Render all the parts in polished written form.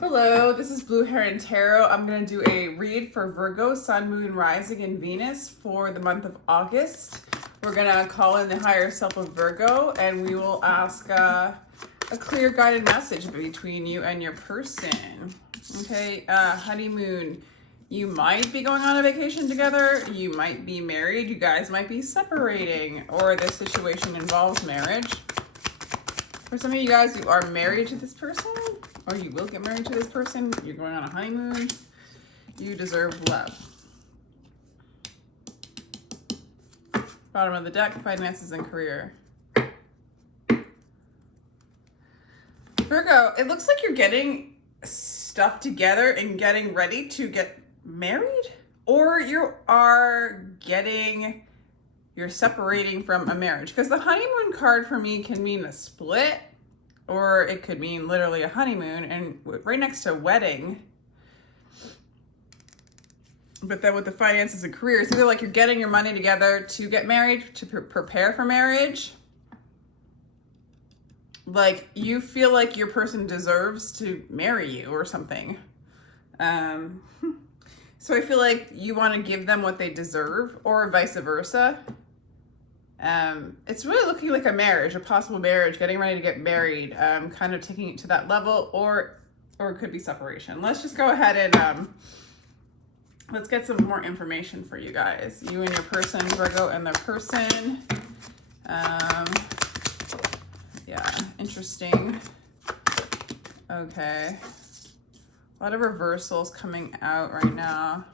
Hello, this is Blue Heron Tarot. I'm going to do a read for Virgo, Sun, Moon, Rising, and Venus for the month of August. We're going to call in the higher self of Virgo, and we will ask a clear guided message between you and your person. Okay, honeymoon. You might be going on a vacation together. You might be married. You guys might be separating, or this situation involves marriage. For some of you guys, you are married to this person, or you will get married to this person. You're going on a honeymoon. You deserve love. Bottom of the deck, finances and career. Virgo, it looks like you're getting stuff together and getting ready to get married, or you're separating from a marriage, because the honeymoon card for me can mean a split, or it could mean literally a honeymoon, and right next to wedding. But then with the finances and career, it's either like you're getting your money together to get married, to prepare for marriage. Like you feel like your person deserves to marry you or something. So I feel like you want to give them what they deserve, or vice versa. It's really looking like a marriage, a possible marriage, getting ready to get married, kind of taking it to that level, or it could be separation. Let's just go ahead and let's get some more information for you guys. You and your person, Virgo and their person. Yeah, interesting. Okay. A lot of reversals coming out right now.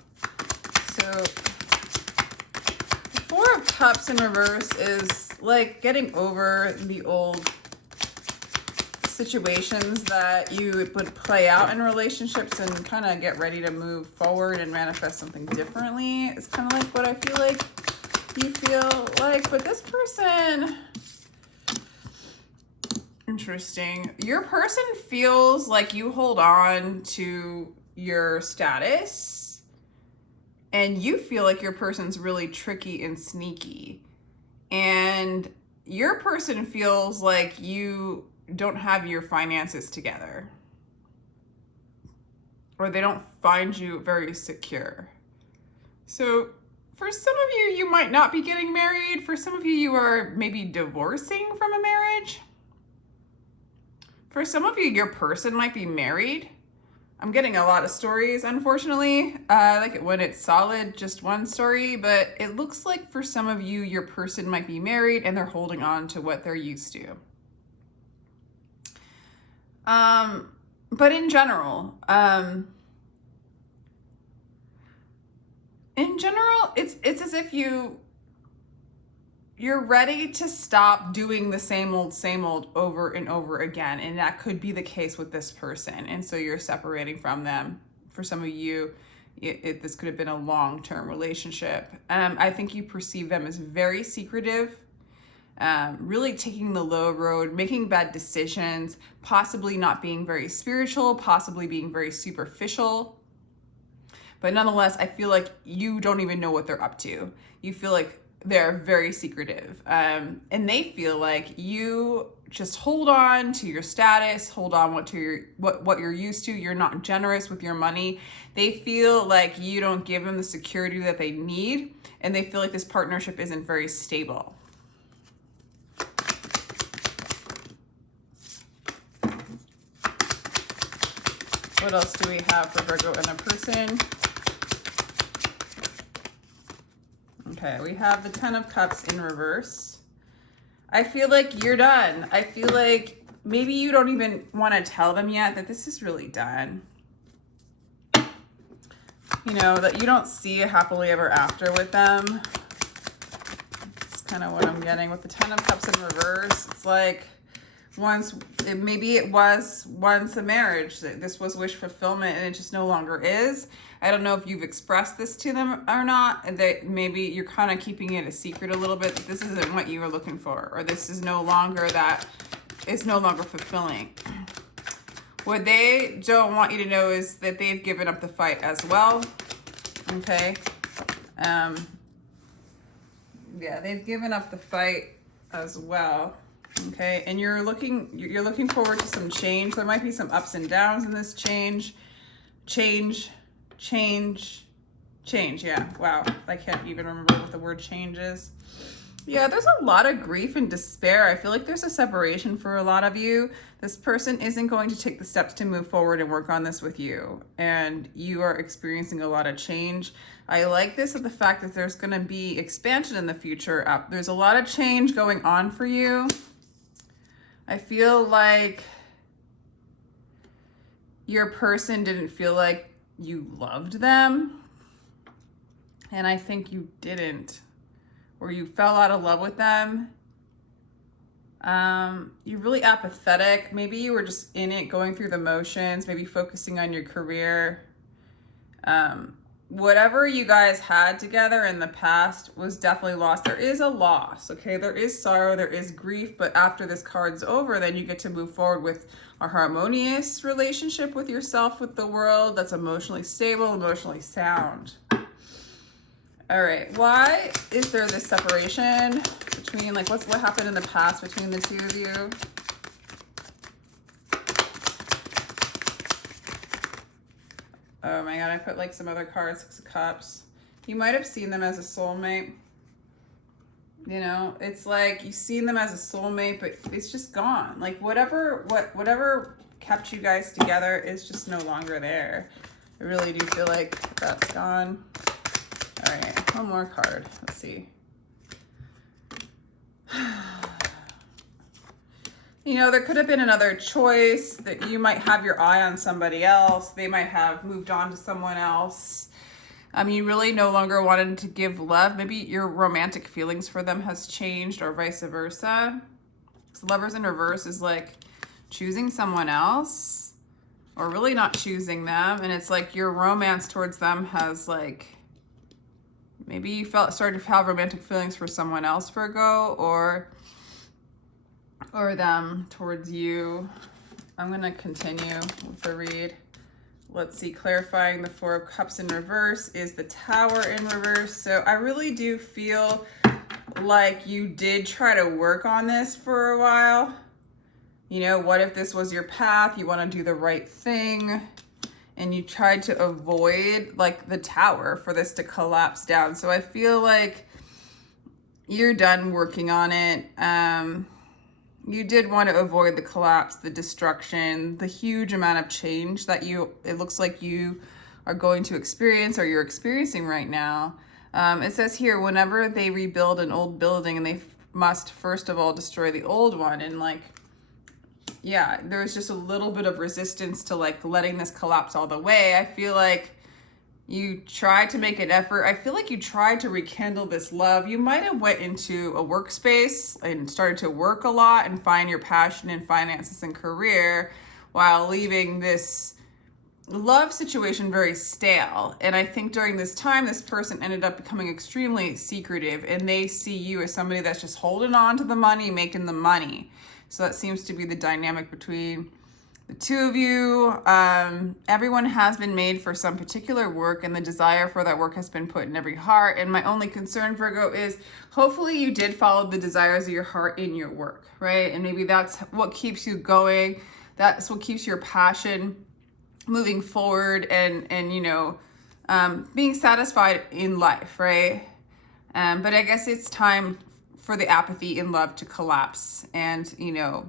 So Four of Cups in reverse is like getting over the old situations that you would play out in relationships and kind of get ready to move forward and manifest something differently. It's kind of like what I feel like you feel like. But this person, interesting. Your person feels like you hold on to your status, and you feel like your person's really tricky and sneaky. And your person feels like you don't have your finances together, or they don't find you very secure. So for some of you, you might not be getting married. For some of you, you are maybe divorcing from a marriage. For some of you, your person might be married. I'm getting a lot of stories, unfortunately. I like it when it's solid, just one story, but it looks like for some of you, your person might be married and they're holding on to what they're used to. But in general, it's as if you're ready to stop doing the same old over and over again. And that could be the case with this person. And so you're separating from them. For some of you, this could have been a long-term relationship. I think you perceive them as very secretive, really taking the low road, making bad decisions, possibly not being very spiritual, possibly being very superficial. But nonetheless, I feel like you don't even know what they're up to. You feel like they're very secretive, and they feel like you just hold on to your status, hold on what you're used to. You're not generous with your money. They feel like you don't give them the security that they need, and they feel like this partnership isn't very stable. What else do we have for Virgo and a person? Okay, we have the Ten of Cups in reverse. I feel like you're done. I feel like maybe you don't even want to tell them yet that this is really done. You know, that you don't see a happily ever after with them. It's kind of what I'm getting with the Ten of Cups in reverse. It's like maybe it was once a marriage. This was wish fulfillment, and it just no longer is. I don't know if you've expressed this to them or not. That maybe you're kind of keeping it a secret a little bit. That this isn't what you were looking for, or this is no longer fulfilling. What they don't want you to know is that they've given up the fight as well. Okay. Yeah, they've given up the fight as well. Okay, and you're looking forward to some change. There might be some ups and downs in this change. Change. Yeah, wow. I can't even remember what the word change is. Yeah, there's a lot of grief and despair. I feel like there's a separation for a lot of you. This person isn't going to take the steps to move forward and work on this with you. And you are experiencing a lot of change. I like this, the fact that there's going to be expansion in the future. There's a lot of change going on for you. I feel like your person didn't feel like you loved them. And I think you didn't. Or you fell out of love with them. You're really apathetic. Maybe you were just in it, going through the motions, maybe focusing on your career. Whatever you guys had together in the past was definitely lost. There is a loss, okay? There is sorrow, there is grief, but after this card's over, then you get to move forward with a harmonious relationship with yourself, with the world, that's emotionally stable, emotionally sound. All right, why is there this separation between, like, what happened in the past between the two of you? Oh my God, I put like some other cards, Six of Cups. You might have seen them as a soulmate. You know, it's like you've seen them as a soulmate, but it's just gone. Like whatever kept you guys together is just no longer there. I really do feel like that's gone. All right, one more card. Let's see. You know, there could have been another choice, that you might have your eye on somebody else. They might have moved on to someone else. You really no longer wanted to give love. Maybe your romantic feelings for them has changed, or vice versa. So Lovers in reverse is like choosing someone else, or really not choosing them. And it's like your romance towards them has, like, maybe you started to have romantic feelings for someone else, Virgo, or them towards you. I'm going to continue with the read. Let's see, clarifying the Four of Cups in reverse is the Tower in reverse. So I really do feel like you did try to work on this for a while. You know, what if this was your path? You want to do the right thing. And you tried to avoid, like, the Tower for this to collapse down. So I feel like you're done working on it. You did want to avoid the collapse, the destruction, the huge amount of change that it looks like you are going to experience, or you're experiencing right now. It says here, whenever they rebuild an old building, and they must first of all destroy the old one. And like, yeah, there's just a little bit of resistance to like letting this collapse all the way. I feel like you tried to make an effort. I feel like you tried to rekindle this love. You might have went into a workspace and started to work a lot and find your passion in finances and career, while leaving this love situation very stale. And I think during this time, this person ended up becoming extremely secretive, and they see you as somebody that's just holding on to the money, making the money. So that seems to be the dynamic between the two of you. Everyone has been made for some particular work, and the desire for that work has been put in every heart. And my only concern, Virgo, is hopefully you did follow the desires of your heart in your work, right? And maybe that's what keeps you going. That's what keeps your passion moving forward, and you know, being satisfied in life, right? But I guess it's time for the apathy in love to collapse. And, you know,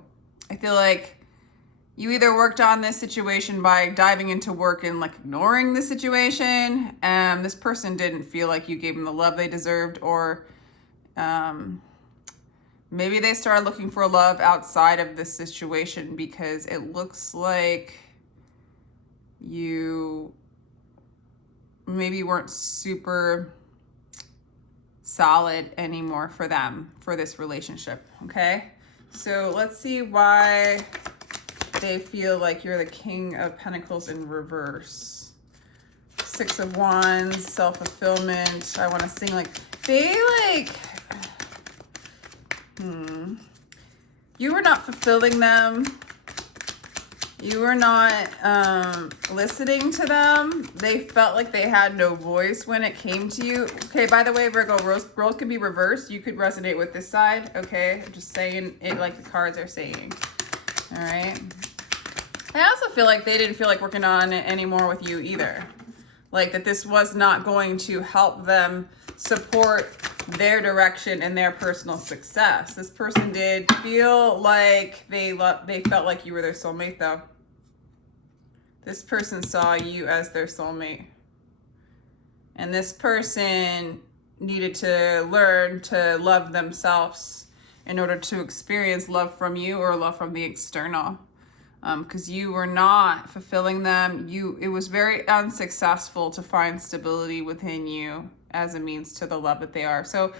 I feel like you either worked on this situation by diving into work and like ignoring the situation. This person didn't feel like you gave them the love they deserved, or maybe they started looking for love outside of this situation, because it looks like you maybe weren't super solid anymore for them, for this relationship, okay? So let's see why they feel like you're the King of Pentacles in reverse. Six of Wands, self-fulfillment. I want to sing like, they like, you were not fulfilling them. You were not listening to them. They felt like they had no voice when it came to you. Okay, by the way, Virgo, roles can be reversed. You could resonate with this side, okay? I'm just saying it like the cards are saying. All right. I also feel like they didn't feel like working on it anymore with you either. Like that this was not going to help them support their direction and their personal success. This person did feel like they felt like you were their soulmate though. This person saw you as their soulmate. And this person needed to learn to love themselves in order to experience love from you or love from the external. Because you were not fulfilling them. It was very unsuccessful to find stability within you as a means to the love that they are. So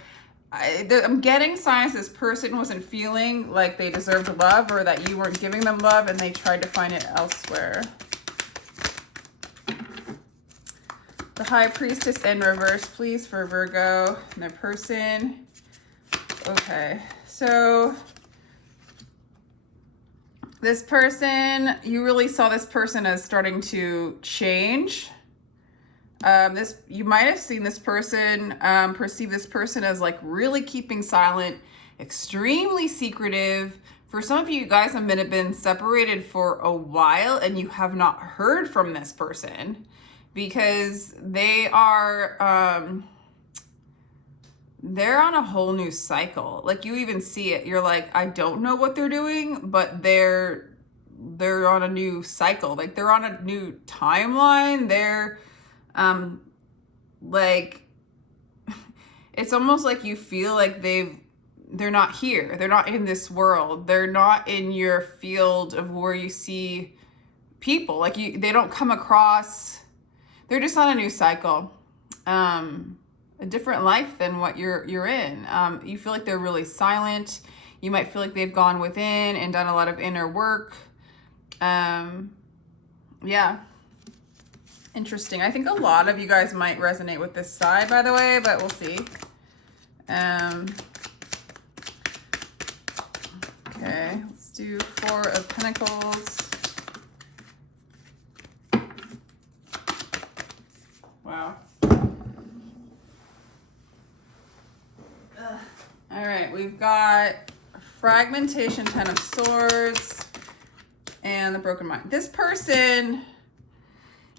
I'm getting signs this person wasn't feeling like they deserved love or that you weren't giving them love and they tried to find it elsewhere. The High Priestess in reverse, please, for Virgo and their person. Okay, so this person, you really saw this person as starting to change. You might have seen this person, perceive this person as like really keeping silent, extremely secretive. For some of you guys have been separated for a while and you have not heard from this person because they are, they're on a whole new cycle. Like you even see it. You're like, I don't know what they're doing, but they're on a new cycle. Like they're on a new timeline. They're like, it's almost like you feel like they're not here. They're not in this world. They're not in your field of where you see people. Like they don't come across, they're just on a new cycle. A different life than what you're in. You feel like they're really silent. You might feel like they've gone within and done a lot of inner work. Yeah. Interesting. I think a lot of you guys might resonate with this side, by the way, but we'll see. Okay, let's do Four of Pentacles. Wow. All right, we've got fragmentation, Ten of Swords, and the broken mind. This person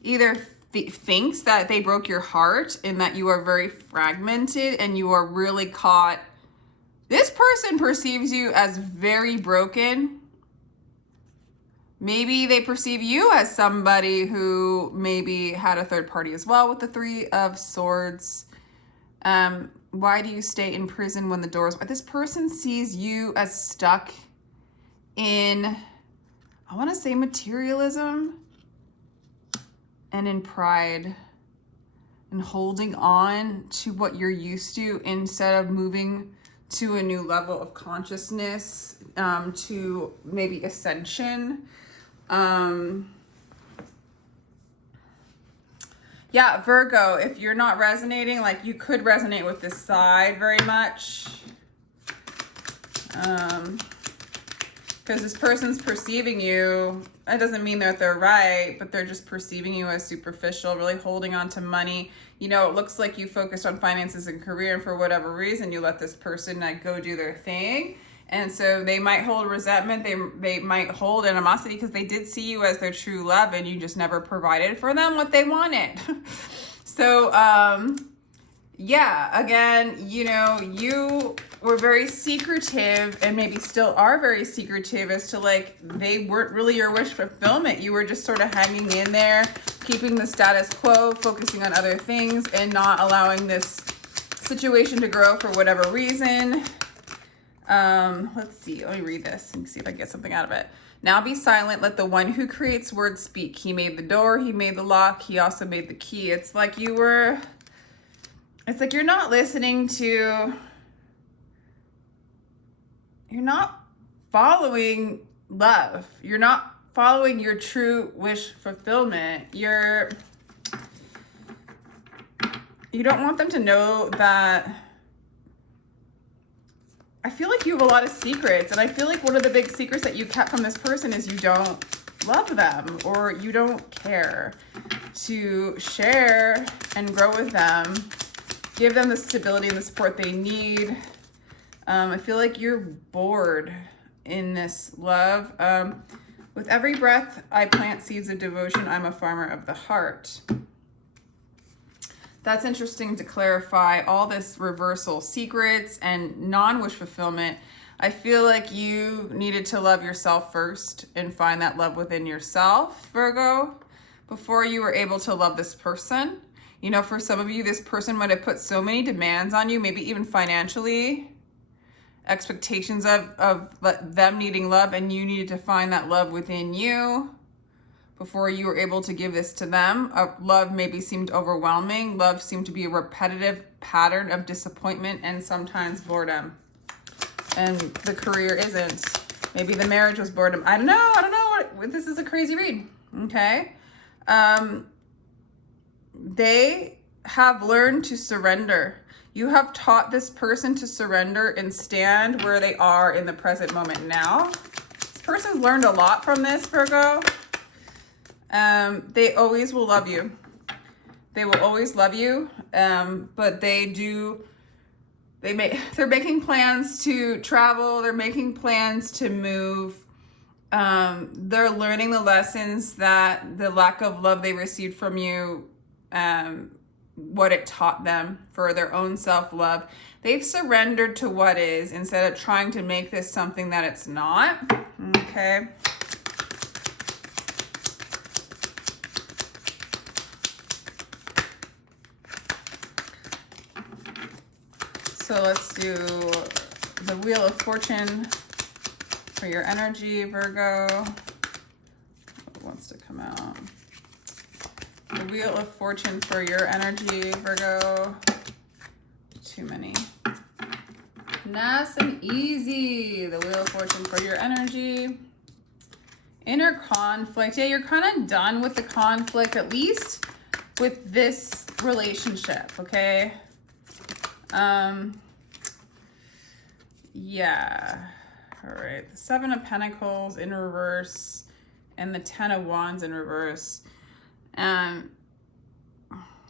either thinks that they broke your heart and that you are very fragmented and you are really caught. This person perceives you as very broken. Maybe they perceive you as somebody who maybe had a third party as well with the Three of Swords. Why do you stay in prison when the doors... This person sees you as stuck in, I want to say materialism and in pride and holding on to what you're used to instead of moving to a new level of consciousness, to maybe ascension. Yeah, Virgo, if you're not resonating, like you could resonate with this side very much. Because this person's perceiving you, that doesn't mean that they're right, but they're just perceiving you as superficial, really holding on to money. You know, it looks like you focused on finances and career, and for whatever reason, you let this person like go do their thing. And so they might hold resentment, they might hold animosity because they did see you as their true love and you just never provided for them what they wanted. So, yeah, again, you know, you were very secretive and maybe still are very secretive as to like, they weren't really your wish fulfillment. You were just sort of hanging in there, keeping the status quo, focusing on other things and not allowing this situation to grow for whatever reason. Let's see, let me read this and see if I can get something out of it. Now be silent, let the one who creates words speak. He made the door, he made the lock, he also made the key. It's like you're not listening to, you're not following love. You're not following your true wish fulfillment. You don't want them to know that. I feel like you have a lot of secrets, and I feel like one of the big secrets that you kept from this person is you don't love them or you don't care to share and grow with them, give them the stability and the support they need. I feel like you're bored in this love. With every breath, I plant seeds of devotion. I'm a farmer of the heart. That's interesting to clarify all this reversal, secrets and non-wish fulfillment. I feel like you needed to love yourself first and find that love within yourself, Virgo, before you were able to love this person. You know, for some of you, this person might have put so many demands on you, maybe even financially, expectations of them needing love, and you needed to find that love within you before you were able to give this to them. Love maybe seemed overwhelming. Love seemed to be a repetitive pattern of disappointment and sometimes boredom. And the career isn't. Maybe the marriage was boredom. I don't know. This is a crazy read, okay? They have learned to surrender. You have taught this person to surrender and stand where they are in the present moment now. This person's learned a lot from this, Virgo. They always will love you. They will always love you, but they're making plans to travel. They're making plans to move. They're learning the lessons that the lack of love they received from you, what it taught them for their own self-love. They've surrendered to what is instead of trying to make this something that it's not. Okay. So let's do the Wheel of Fortune for your energy, Virgo. What wants to come out? The Wheel of Fortune for your energy, Virgo. Too many. Nice and easy. The Wheel of Fortune for your energy. Inner conflict. Yeah, you're kind of done with the conflict, at least with this relationship, okay? Yeah. All right. The Seven of Pentacles in reverse and the Ten of Wands in reverse.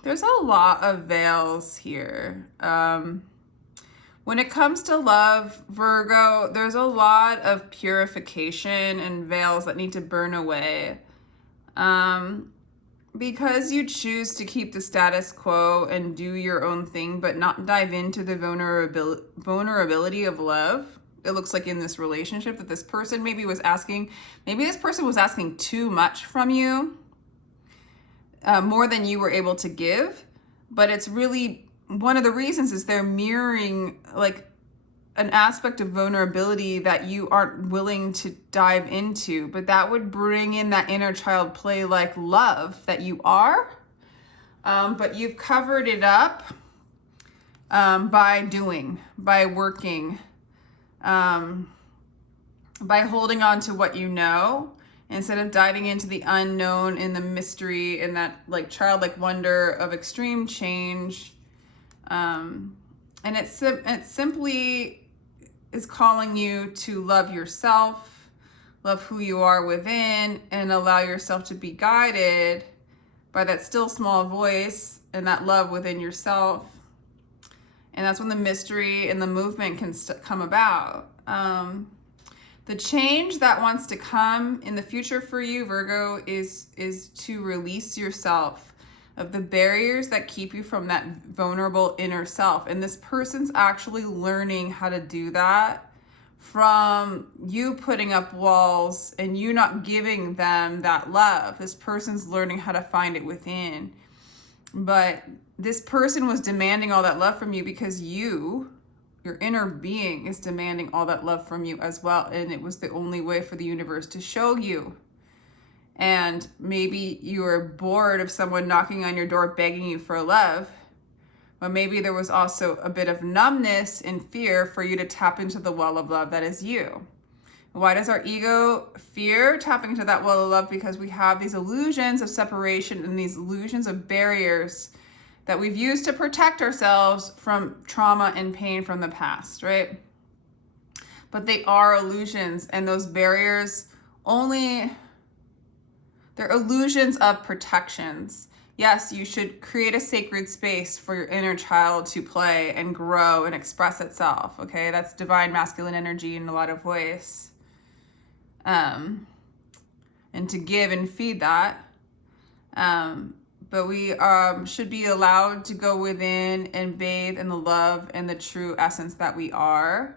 There's a lot of veils here. When it comes to love, Virgo, there's a lot of purification and veils that need to burn away. Because you choose to keep the status quo and do your own thing, but not dive into the vulnerability of love. It looks like in this relationship that this person maybe was asking too much from you, more than you were able to give. But it's really, one of the reasons is they're mirroring like an aspect of vulnerability that you aren't willing to dive into, but that would bring in that inner child play like love that you are, but you've covered it up by doing, by working, by holding on to what you know instead of diving into the unknown and the mystery and that like childlike wonder of extreme change. And it simply is calling you to love yourself, love who you are within, and allow yourself to be guided by that still small voice and that love within yourself. And that's when the mystery and the movement can come about. The change that wants to come in the future for you, Virgo, is to release yourself of the barriers that keep you from that vulnerable inner self. And this person's actually learning how to do that from you putting up walls and you not giving them that love. This person's learning how to find it within. But this person was demanding all that love from you because your inner being is demanding all that love from you as well. And it was the only way for the universe to show you. And maybe you were bored of someone knocking on your door begging you for love, but maybe there was also a bit of numbness and fear for you to tap into the well of love that is you. Why does our ego fear tapping into that well of love? Because we have these illusions of separation and these illusions of barriers that we've used to protect ourselves from trauma and pain from the past, right? But they are illusions, and those barriers only They're illusions of protections. Yes, you should create a sacred space for your inner child to play and grow and express itself, okay? That's divine masculine energy in a lot of ways. And to give and feed that. But we should be allowed to go within and bathe in the love and the true essence that we are.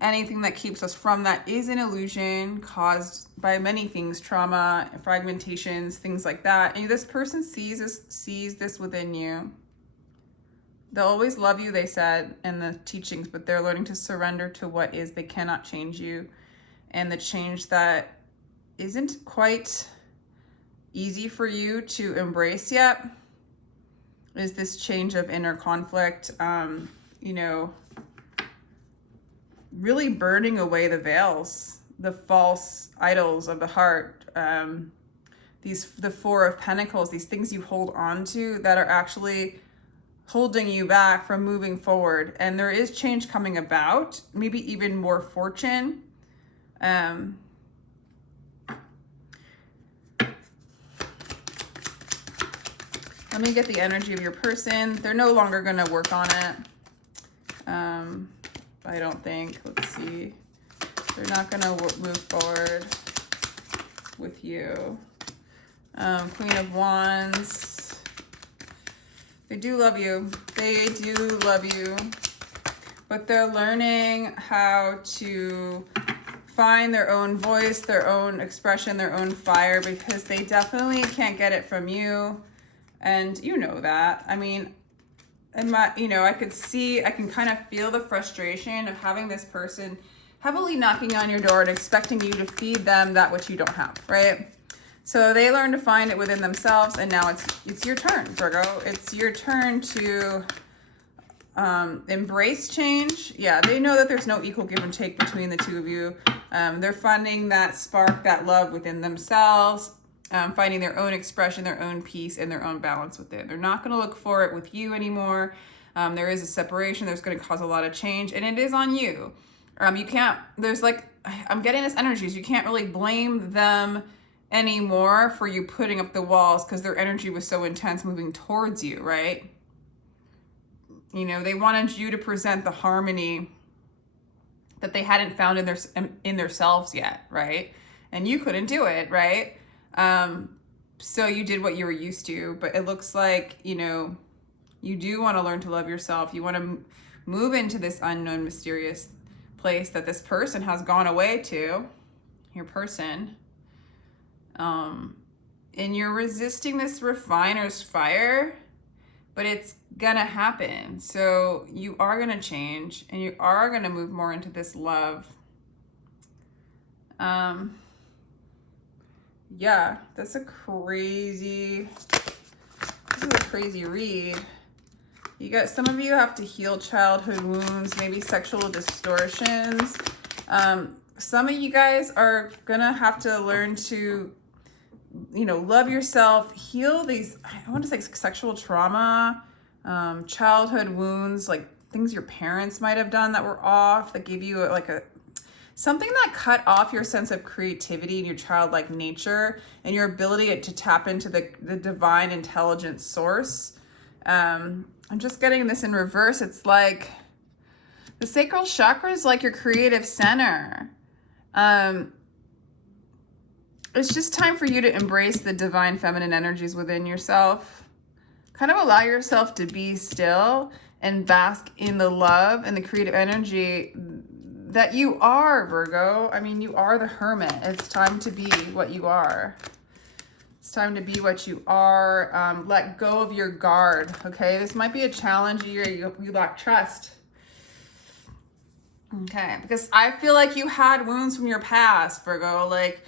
Anything that keeps us from that is an illusion caused by many things, trauma, fragmentations, things like that. And this person sees this within you. They'll always love you, they said in the teachings, but they're learning to surrender to what is. They cannot change you. And the change that isn't quite easy for you to embrace yet is this change of inner conflict, you know, really burning away the veils, the false idols of the heart, the Four of Pentacles, these things you hold on to that are actually holding you back from moving forward. And there is change coming about, maybe even more fortune. Let me get the energy of your person. They're no longer going to work on it. I don't think. Let's see. They're not going to move forward with you. Queen of Wands. They do love you. They do love you. But they're learning how to find their own voice, their own expression, their own fire, because they definitely can't get it from you. And you know that. I mean, I can kind of feel the frustration of having this person heavily knocking on your door and expecting you to feed them that which you don't have, right? So they learn to find it within themselves, and now it's your turn, Virgo. It's your turn to embrace change. Yeah, they know that there's no equal give and take between the two of you. They're finding that spark, that love within themselves. Finding their own expression, their own peace, and their own balance with it. They're not going to look for it with you anymore. There is a separation. There's going to cause a lot of change, and it is on you. You can't, I'm getting this energy, so you can't really blame them anymore for you putting up the walls because their energy was so intense moving towards you, right? You know, they wanted you to present the harmony that they hadn't found in themselves yet, right? And you couldn't do it, right? So you did what you were used to, but it looks like, you know, you do want to learn to love yourself. You want to move into this unknown, mysterious place that this person has gone away to, your person. And you're resisting this refiner's fire, but it's gonna happen. So you are gonna change and you are gonna move more into this love. Yeah, this is a crazy read. Some of you have to heal childhood wounds, maybe sexual distortions. Some of you guys are gonna have to learn to, you know, love yourself, heal these, I want to say sexual trauma, childhood wounds, like things your parents might have done that were off, that gave you something that cut off your sense of creativity and your childlike nature and your ability to tap into the divine intelligent source. I'm just getting this in reverse. It's like the sacral chakra is like your creative center. It's just time for you to embrace the divine feminine energies within yourself. Kind of allow yourself to be still and bask in the love and the creative energy that you are, Virgo. I mean, you are the hermit. It's time to be what you are. It's time to be what you are. Let go of your guard, okay? This might be a challenge year. You lack trust. Okay, because I feel like you had wounds from your past, Virgo, like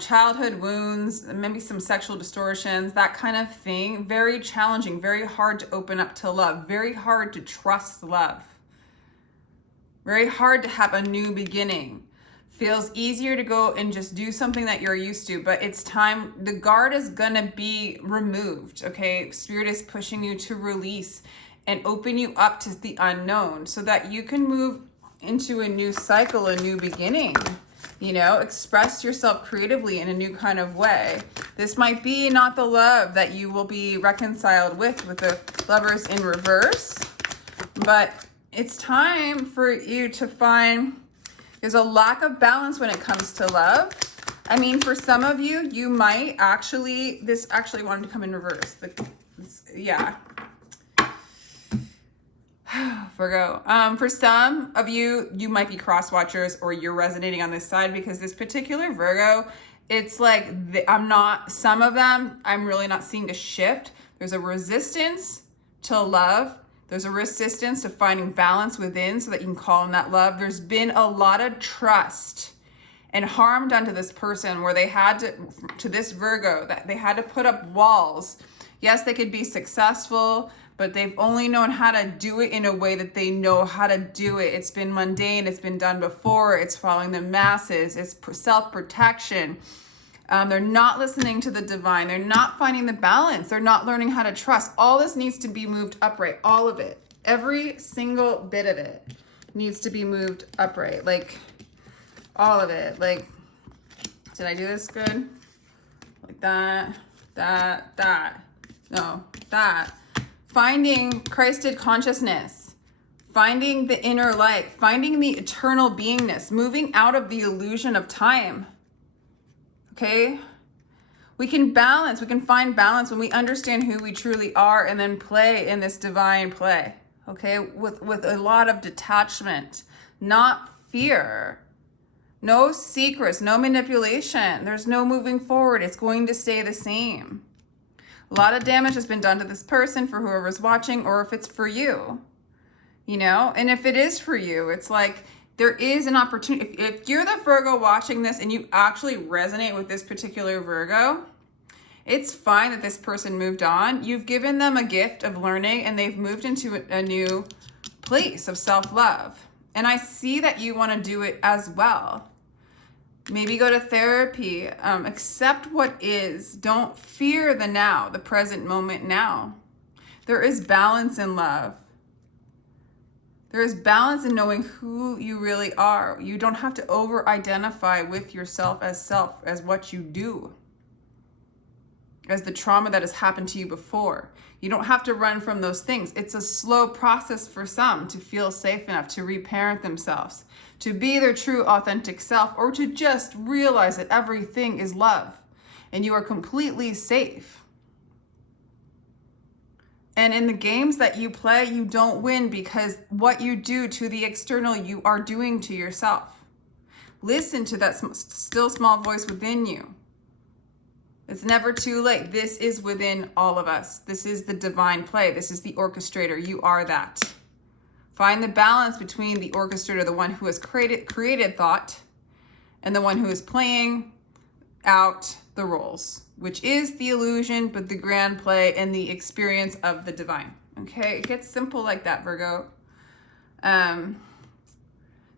childhood wounds, maybe some sexual distortions, that kind of thing. Very challenging, very hard to open up to love, very hard to trust love. Very hard to have a new beginning. Feels easier to go and just do something that you're used to, but it's time. The guard is gonna be removed, okay? Spirit is pushing you to release and open you up to the unknown so that you can move into a new cycle, a new beginning. You know, express yourself creatively in a new kind of way. This might be not the love that you will be reconciled with the Lovers in reverse, but it's time for you to find, there's a lack of balance when it comes to love. I mean, for some of you, you might actually, this actually wanted to come in reverse. Yeah. Virgo. For some of you, you might be cross watchers or you're resonating on this side, because this particular Virgo, it's like, some of them, I'm really not seeing a shift. There's a resistance to love. There's a resistance to finding balance within so that you can call in that love. There's been a lot of trust and harm done to this person where they had to this Virgo, that they had to put up walls. Yes, they could be successful, but they've only known how to do it in a way that they know how to do it. It's been mundane. It's been done before. It's following the masses. It's self-protection. They're not listening to the divine. They're not finding the balance. They're not learning how to trust. All this needs to be moved upright. All of it. Every single bit of it needs to be moved upright. Like, all of it. Like, did I do this good? Like that, that. No, that. Finding Christed consciousness, finding the inner light, finding the eternal beingness, moving out of the illusion of time. Okay? We can balance, we can find balance when we understand who we truly are and then play in this divine play. Okay? With a lot of detachment, not fear. No secrets, no manipulation. There's no moving forward. It's going to stay the same. A lot of damage has been done to this person, for whoever's watching, or if it's for you, you know? And if it is for you, it's like there is an opportunity. If you're the Virgo watching this and you actually resonate with this particular Virgo, it's fine that this person moved on. You've given them a gift of learning and they've moved into a new place of self-love. And I see that you want to do it as well. Maybe go to therapy, accept what is. Don't fear the now, the present moment now. There is balance in love. There is balance in knowing who you really are. You don't have to over-identify with yourself, as what you do, as the trauma that has happened to you before. You don't have to run from those things. It's a slow process for some to feel safe enough to reparent themselves, to be their true authentic self, or to just realize that everything is love and you are completely safe. And in the games that you play, you don't win because what you do to the external, you are doing to yourself. Listen to that still small voice within you. It's never too late. This is within all of us. This is the divine play. This is the orchestrator. You are that. Find the balance between the orchestrator, the one who has created thought, and the one who is playing out the roles, which is the illusion, but the grand play and the experience of the divine. Okay, it gets simple like that, Virgo.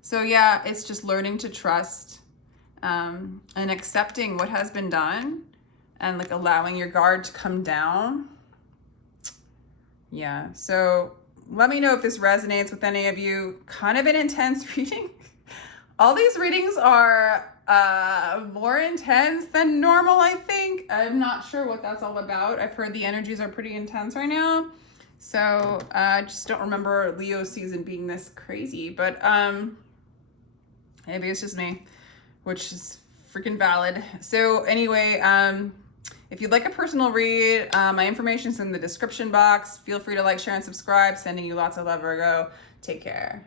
So yeah, it's just learning to trust and accepting what has been done and like allowing your guard to come down. Yeah, so let me know if this resonates with any of you. Kind of an intense reading. All these readings are more intense than normal, I think. I'm not sure what that's all about. I've heard the energies are pretty intense right now. So I just don't remember Leo season being this crazy. But maybe it's just me, which is freaking valid. So anyway, if you'd like a personal read, my information's in the description box. Feel free to like, share, and subscribe. Sending you lots of love, Virgo. Take care.